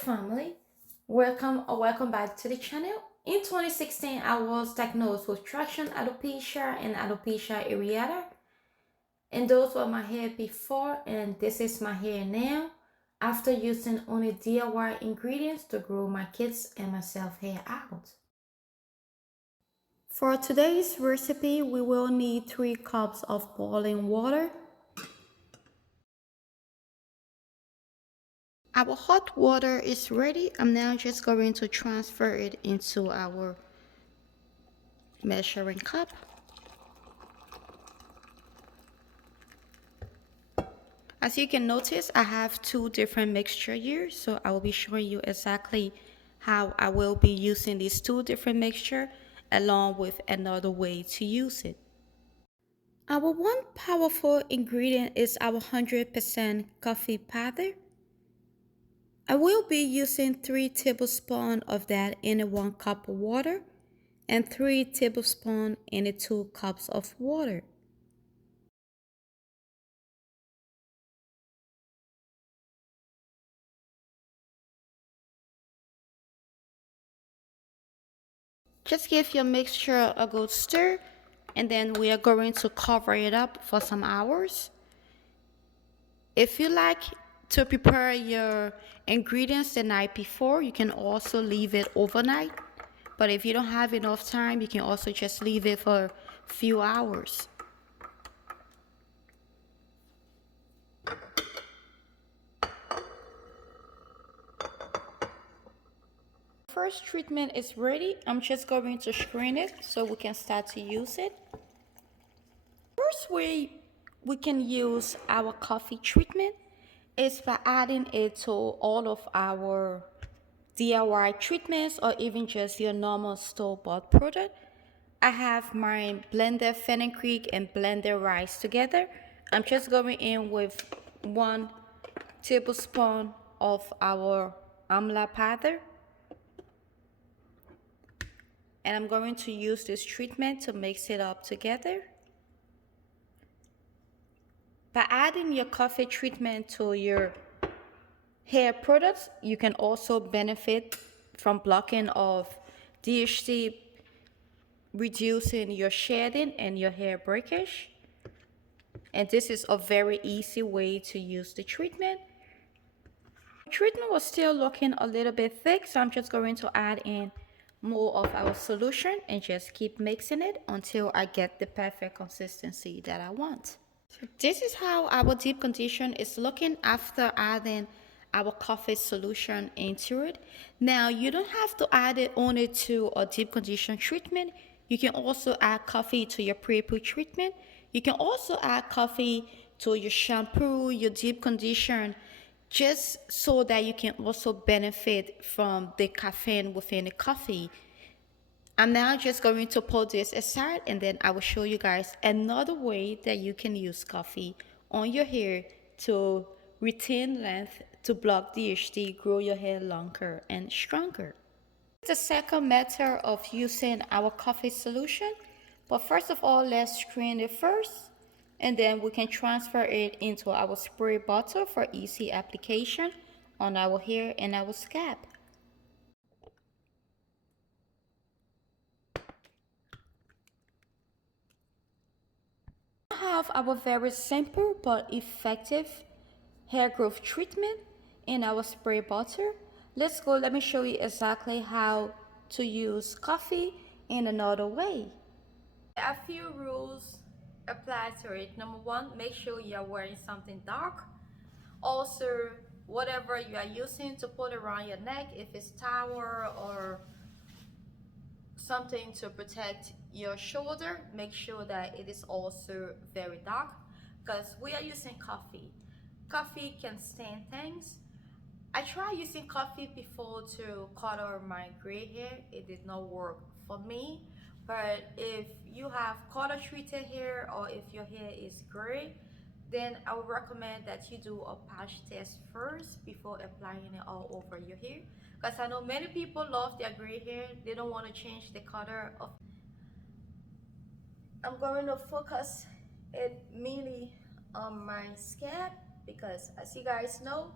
family, welcome or welcome back to the channel. In 2016, I was diagnosed with traction alopecia and alopecia areata, and those were my hair before, and this is my hair now after using only DIY ingredients to grow my kids and myself hair out. For today's recipe, we will need 3 cups of boiling water. Our hot water is ready. I'm now just going to transfer it into our measuring cup. As you can notice, I have 2 different mixture here, so I will be showing you exactly how I will be using these 2 different mixture along with another way to use it. Our one powerful ingredient is our 100% coffee powder. I will be using 3 tablespoons of that in a 1 cup of water and 3 tablespoons in a 2 cups of water. Just give your mixture a good stir, and then we are going to cover it up for some hours. If you like to prepare your ingredients the night before, you can also leave it overnight. But if you don't have enough time, you can also just leave it for a few hours. First treatment is ready. I'm just going to strain it so we can start to use it. First way we can use our coffee treatment is by adding it to all of our DIY treatments or even just your normal store-bought product. I have my blended fenugreek and blended rice together. I'm just going in with 1 tablespoon of our amla powder. And I'm going to use this treatment to mix it up together. By adding your coffee treatment to your hair products, you can also benefit from blocking of DHT, reducing your shedding and your hair breakage. And this is a very easy way to use the treatment. The treatment was still looking a little bit thick, so I'm just going to add in more of our solution and just keep mixing it until I get the perfect consistency that I want. So this is how our deep condition is looking after adding our coffee solution into it. Now you don't have to add it only to a deep condition treatment. You can also add coffee to your pre-poo treatment. You can also add coffee to your shampoo, your deep condition, just so that you can also benefit from the caffeine within the coffee. I'm now just going to put this aside, and then I will show you guys another way that you can use coffee on your hair to retain length, to block DHT, grow your hair longer and stronger. The second method of using our coffee solution, but first of all, let's screen it first, and then we can transfer it into our spray bottle for easy application on our hair and our scalp. Have our very simple but effective hair growth treatment in our spray bottle. Let's go, let me show you exactly how to use coffee in another way. A few rules apply to it. Number 1, make sure you are wearing something dark. Also, whatever you are using to put around your neck, if it's towel or something to protect your shoulder, make sure that it is also very dark, because we are using coffee. Coffee can stain things. I tried using coffee before to color my gray hair. It did not work for me. But if you have color treated hair or if your hair is gray, then I would recommend that you do a patch test first before applying it all over your hair. Because I know many people love their gray hair. They don't want to change the color of. I'm going to focus it mainly on my scalp because as you guys know,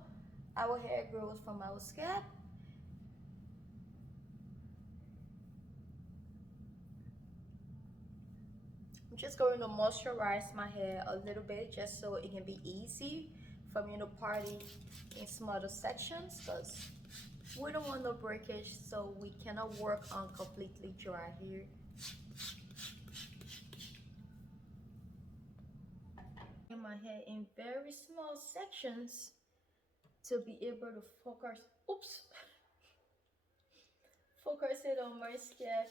our hair grows from our scalp. I'm just going to moisturize my hair a little bit just so it can be easy for me to party in smaller sections, because we don't want no breakage, so we cannot work on completely dry hair. In my hair in very small sections to be able to focus, oops, focus it on my scalp.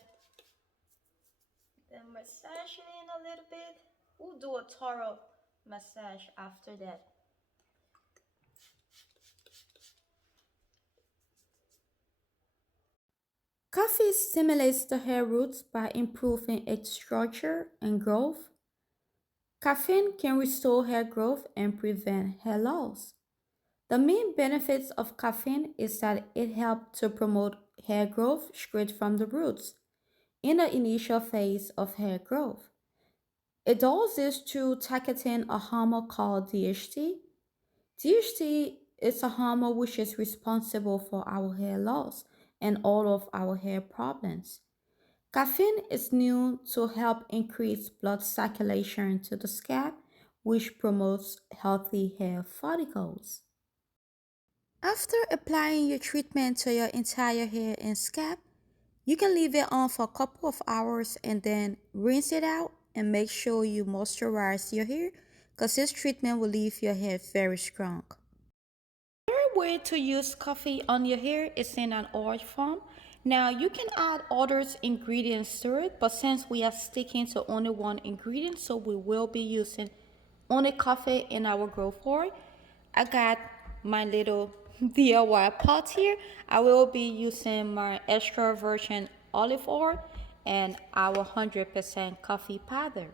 Then massage it in a little bit. We'll do a thorough massage after that. Coffee stimulates the hair roots by improving its structure and growth. Caffeine can restore hair growth and prevent hair loss. The main benefits of caffeine is that it helps to promote hair growth straight from the roots in the initial phase of hair growth. It does this through targeting a hormone called DHT. DHT is a hormone which is responsible for our hair loss and all of our hair problems. Caffeine is known to help increase blood circulation to the scalp, which promotes healthy hair follicles. After applying your treatment to your entire hair and scalp, you can leave it on for a couple of hours and then rinse it out and make sure you moisturize your hair, because this treatment will leave your hair very strong. Third way to use coffee on your hair is in an oil form. Now you can add other ingredients to it, but since we are sticking to only one ingredient, so we will be using only coffee in our growth oil. I got my little DIY pot here. I will be using my extra virgin olive oil and our 100% coffee powder.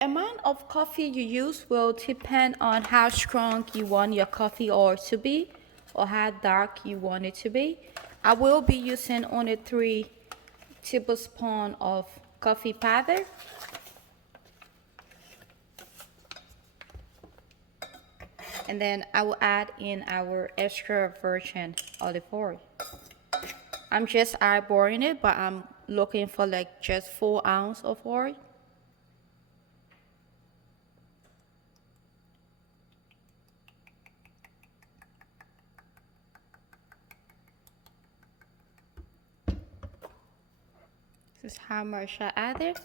The amount of coffee you use will depend on how strong you want your coffee oil to be or how dark you want it to be. I will be using only 3 tablespoons of coffee powder. And then I will add in our extra virgin olive oil. I'm just eyeballing it, but I'm looking for like just 4 ounces of oil. This is how much I added.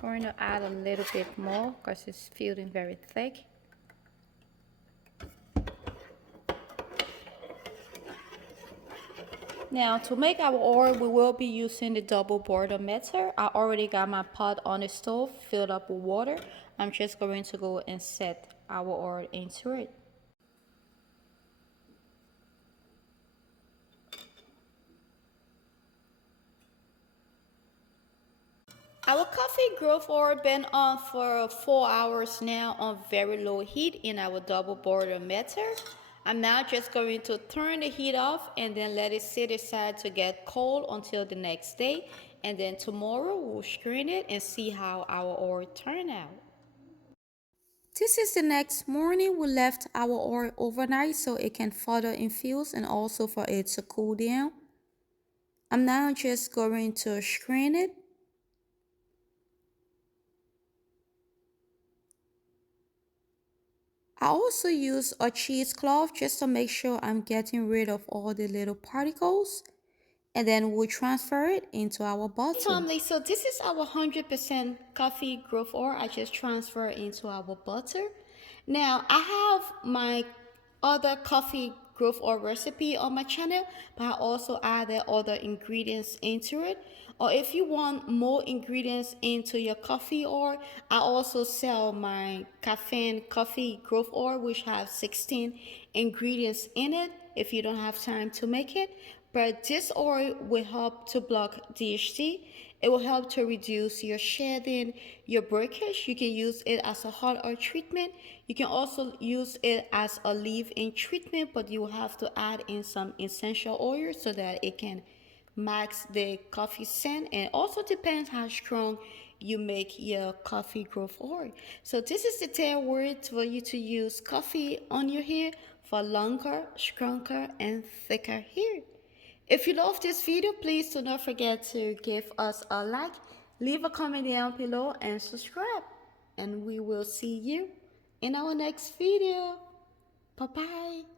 Going to add a little bit more because it's feeling very thick. Now to make our oil, we will be using the double boiler method. I already got my pot on the stove filled up with water. I'm just going to go and set our oil into it. Our coffee growth oil been on for 4 hours now on very low heat in our double boiler method. I'm now just going to turn the heat off and then let it sit aside to get cold until the next day. And then tomorrow we'll strain it and see how our oil turn out. This is the next morning. We left our oil overnight so it can further infuse and also for it to cool down. I'm now just going to strain it. I also use a cheesecloth just to make sure I'm getting rid of all the little particles. And then we'll transfer it into our bottle. Family, so this is our 100% coffee growth oil. I just transfer it into our butter. Now I have my other coffee growth oil recipe on my channel, but I also added other ingredients into it. Or if you want more ingredients into your coffee oil, I also sell my caffeine coffee growth oil, which has 16 ingredients in it if you don't have time to make it. But this oil will help to block DHT. It will help to reduce your shedding, your breakage. You can use it as a hot oil treatment. You can also use it as a leave-in treatment, but you will have to add in some essential oil so that it can max the coffee scent. And it also depends how strong you make your coffee growth oil. So this is the 10 words for you to use coffee on your hair for longer, stronger, and thicker hair. If you love this video, please do not forget to give us a like, leave a comment down below, and subscribe. And we will see you in our next video. Bye-bye.